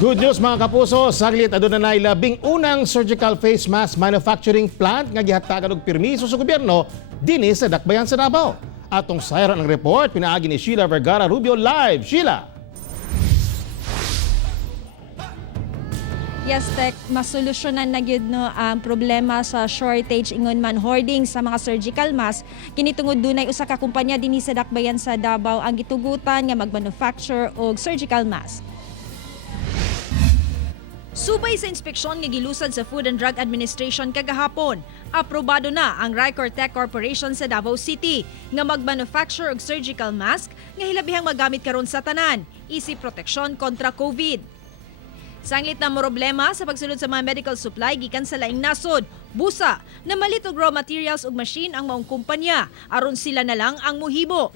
Good news mga kapuso, sanglit aduna na labing unang surgical face mask manufacturing plant nga gihatagan og permiso sa gobyerno dinhi sa dakbayan sa Davao. Atong sayran ang report pinaagi ni Sheila Vergara Rubio live. Sheila. Yes, Tek, masolusyonan na gyud no ang problema sa shortage ingon man hoarding sa mga surgical mask. Kini tungod dunay usa ka kumpanya dinhi sa dakbayan sa Davao ang gitugutan nga magmanufacture og surgical mask. Subay sa inspeksyon nga gilusad sa Food and Drug Administration kagahapon, aprubado na ang Rycor Tech Corporation sa Davao City nga magmanufacture og surgical mask nga hilabihang magamit karon sa tanan, isip proteksyon kontra COVID. Sanglit na problema sa pagsulod sa mga medical supply gikan sa laing nasod, busa na malit og raw materials ug machine ang maong kumpanya aron sila na lang ang muhibo.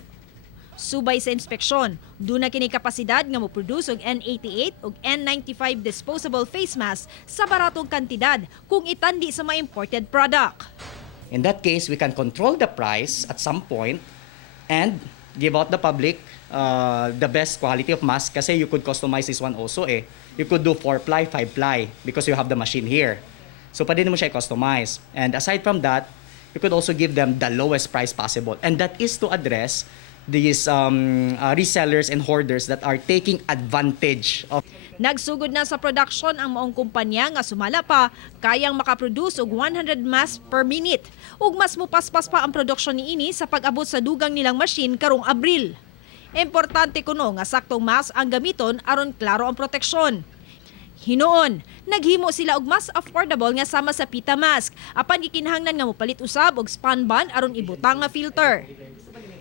Subay sa inspeksyon, duna kini kapasidad nga mo-produce og N88 ug N95 disposable face mask sa baratong kantidad kung itandi sa mga imported product. In that case, we can control the price at some point and give out the public the best quality of mask kasi you could customize this one also eh. You could do 4-ply, 5-ply because you have the machine here. So pwede mo siya i-customize. And aside from that, you could also give them the lowest price possible. And that is to address these resellers and hoarders that are taking advantage of. Nagsugod na sa production ang maong kumpanya nga sumala pa kayang makaproduce og 100 masks per minute ug mas mupaspas pa ang produksyon niini sa pag-abot sa dugang nilang machine karong Abril. Importante kuno nga saktong mask ang gamiton aron klaro ang proteksyon. Hinoon, naghimo sila og mas affordable nga sama sa pita mask apan gikinahanglan nga mopalit usab og span band aron ibutang nga filter.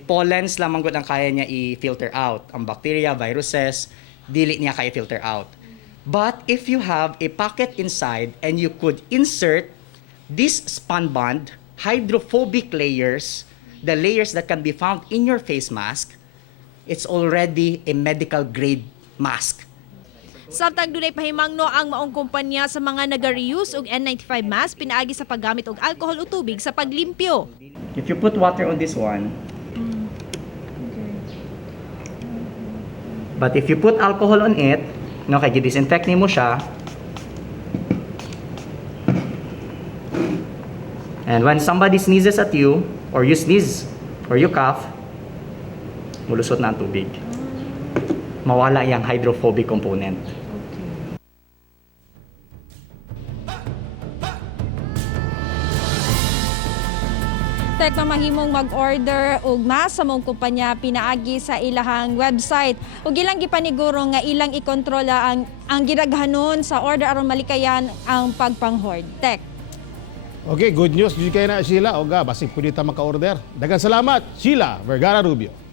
Pollens lamang gud ang kaya niya i-filter out. Ang bacteria, viruses, dili niya kaya filter out. But if you have a pocket inside and you could insert this span bond, hydrophobic layers, the layers that can be found in your face mask, it's already a medical grade mask. Samtang dunay pahimangno ang maong kumpanya sa mga naga-reuse og N95 mask pinaagi sa paggamit og alcohol o tubig sa paglimpyo. If you put water on this one, but if you put alcohol on it, no, kaya disinfect mo siya. And when somebody sneezes at you, or you sneeze, or you cough, mulusot na ang tubig. Mawala yung hydrophobic component. Tek, mamahimong mag-order og mask sa mong kumpanya pinaagi sa ilahang website. Ug ilang gipaniguro nga ilang ikontrola ang gidaghanon sa order aron malikayan ang pagpang-hoard. Tek. Okay, good news. Di kayo na Sheila. Oga, basig pwede ta maka-order. Daghang salamat, Sheila Vergara Rubio.